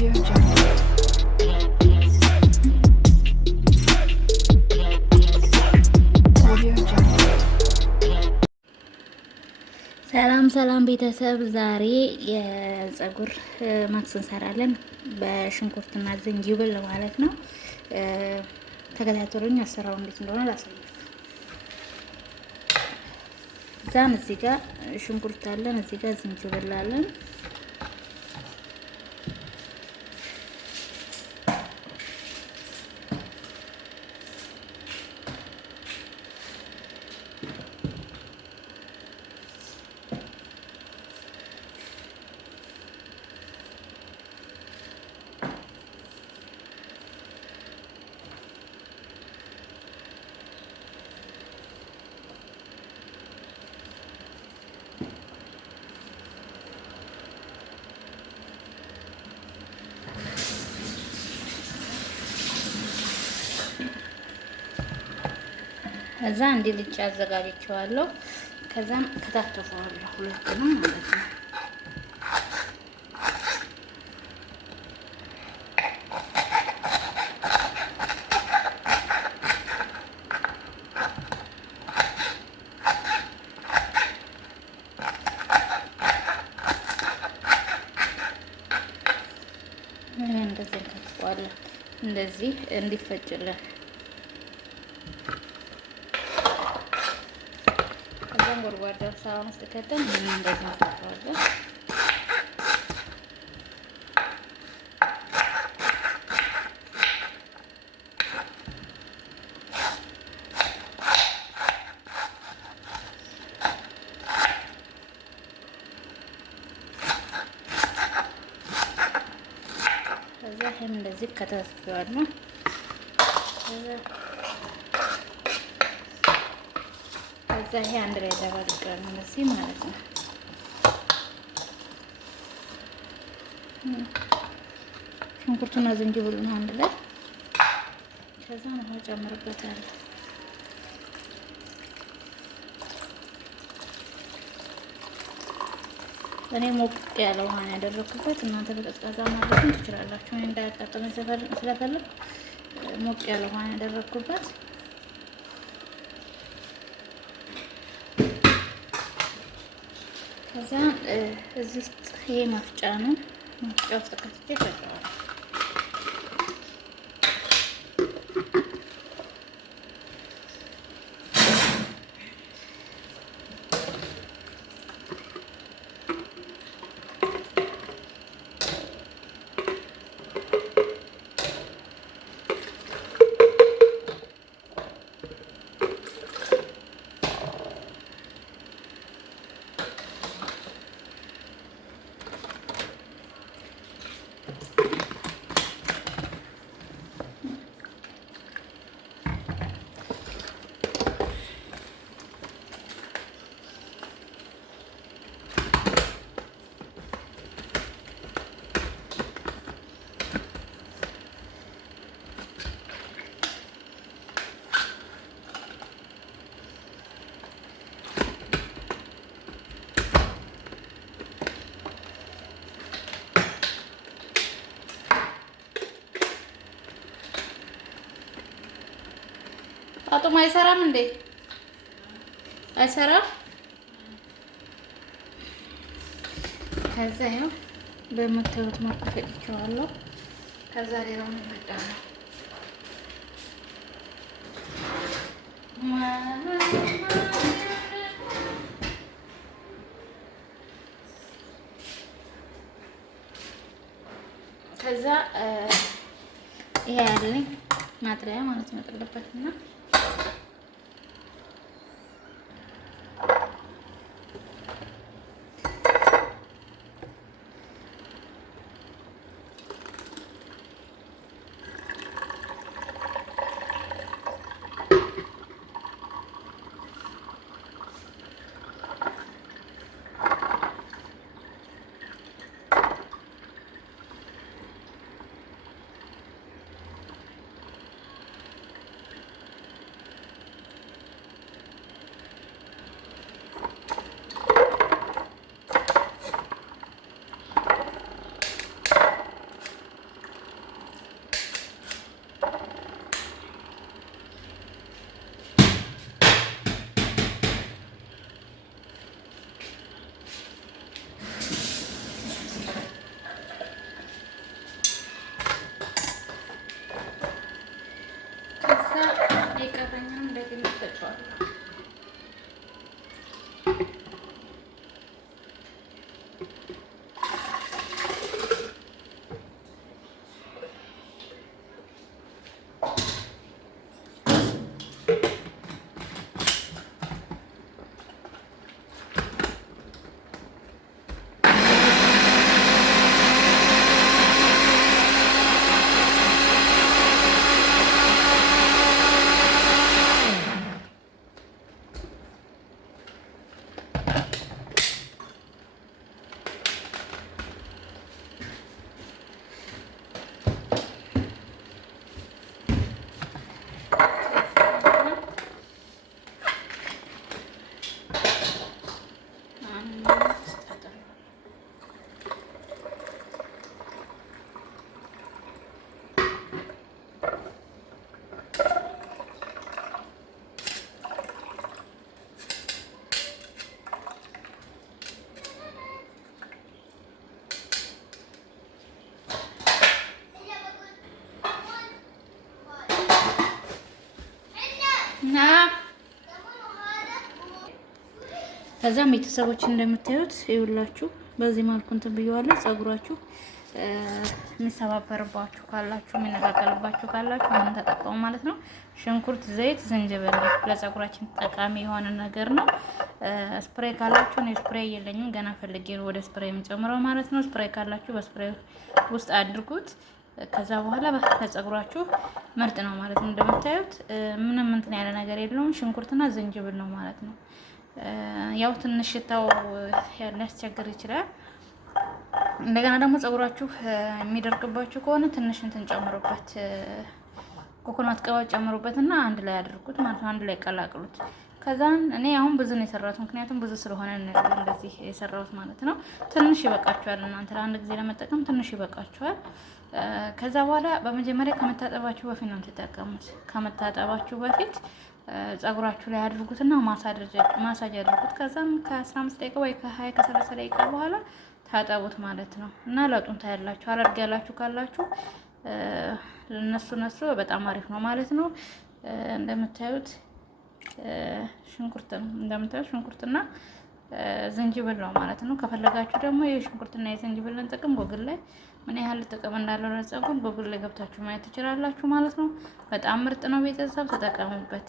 Audio Jungle. Audio Jungle. ሰላም ቤተሰብ፣ ዛሬ የፀጉር ማክስ እንሰራለን በሽንኩርትና ዝንጅብል ማለት ነው። ተከታተሉኝ፣ አሰራሩ እንዴት እንደሆነ ላሳያችሁ። ዛን እዚህ ጋር ሽንኩርት አለን፣ እዚህ ጋር ዝንጅብል አለን። ከዛ እንዲ ልጭ አዘጋጅቼዋለሁ። ከዛም ከታተፈዋለሁ ሁለቱንም ማለት ነው። እንደዚህ እንከትፈዋለን፣ እንደዚህ እንዲፈጭልን። ከዛም ጎድጓዳ ሳህን ውስጥ ከተን እንደዚህ እንከትፈዋለን። ከዛ ይሄን እንደዚህ ከተፈዋለሁ። ከዛ ይሄ አንድ ላይ ተባልቀን ነው እንደዚህ ማለት ነው። ሽንኩርቱና ዝንጅብሉን አንድ ላይ ከዛ ነው ጨምርበታለሁ። እኔ ሞቅ ያለ ውሃ ያደረኩበት፣ እናንተ በቀዝቃዛ ማድረግ ትችላላችሁ። እኔ እንዳያቃጥለኝ ስለፈለግ ሞቅ ያለ ውሃ ያደረኩበት። ከዛ እዚህ ውስጥ ይሄ መፍጫ ነው። መፍጫ ውስጥ ከትቼ ፈጫዋለሁ። ጣጡም አይሰራም እንዴ? አይሰራም። ከዛ ያው በምታዩት መልኩ ፈጭቼዋለሁ። ከዛ ሌላውን ፈጫለሁ። ከዛ ይሄ ያለኝ ማጥለያ ማለት ነው ጥልበትና ከዛም ቤተሰቦች እንደምታዩት ይውላችሁ በዚህ መልኩ እንትን ብየዋለሁ። ጸጉራችሁ የሚሰባበርባችሁ ካላችሁ የሚነቃቀልባችሁ ካላችሁ ምን ተጠቀሙ ማለት ነው። ሽንኩርት፣ ዘይት፣ ዝንጅብል ለጸጉራችን ጠቃሚ የሆነ ነገር ነው። ስፕሬይ ካላችሁ እኔ ስፕሬይ የለኝም ገና ፈልጌ ነው ወደ ስፕሬይ የምጨምረው ማለት ነው። ስፕሬይ ካላችሁ በስፕሬይ ውስጥ አድርጉት። ከዛ በኋላ ለጸጉራችሁ ምርጥ ነው ማለት ነው። እንደምታዩት ምንም እንትን ያለ ነገር የለውም። ሽንኩርትና ዝንጅብል ነው ማለት ነው። ያው ትንሽ ሽታው ሊያስቸግር ይችላል። እንደገና ደግሞ ጸጉራችሁ የሚደርቅባችሁ ከሆነ ትንሽ እንትን ጨምሩበት፣ ኮኮናት ቅባት ጨምሩበትና አንድ ላይ አድርጉት ማለት ነው። አንድ ላይ ቀላቅሉት። ከዛን እኔ አሁን ብዙ ነው የሰራሁት፣ ምክንያቱም ብዙ ስለሆነ እንደዚህ የሰራሁት ማለት ነው። ትንሽ ይበቃችኋል እናንተ ለአንድ ጊዜ ለመጠቀም ትንሽ ይበቃችኋል። ከዛ በኋላ በመጀመሪያ ከመታጠባችሁ በፊት ነው የምትጠቀሙት። ከመታጠባችሁ በፊት ጸጉራችሁ ላይ አድርጉትና ማሳጅ አድርጉት። ከዛም ከ15 ደቂቃ ወይ ከ20 ከ30 ደቂቃ በኋላ ታጠቡት ማለት ነው። እና ለውጡን ታያላችሁ። አለርጊ ያላችሁ ካላችሁ ለነሱ በጣም አሪፍ ነው ማለት ነው። እንደምታዩት ሽንኩርትና ዝንጅብል ነው ማለት ነው። ከፈለጋችሁ ደግሞ የሽንኩርትና የዝንጅብልን ጥቅም ጎግል ላይ ምን ያህል ጥቅም እንዳለው ለጸጉር ጎግል ላይ ገብታችሁ ማየት ትችላላችሁ ማለት ነው። በጣም ምርጥ ነው። ቤተሰብ ተጠቀሙበት።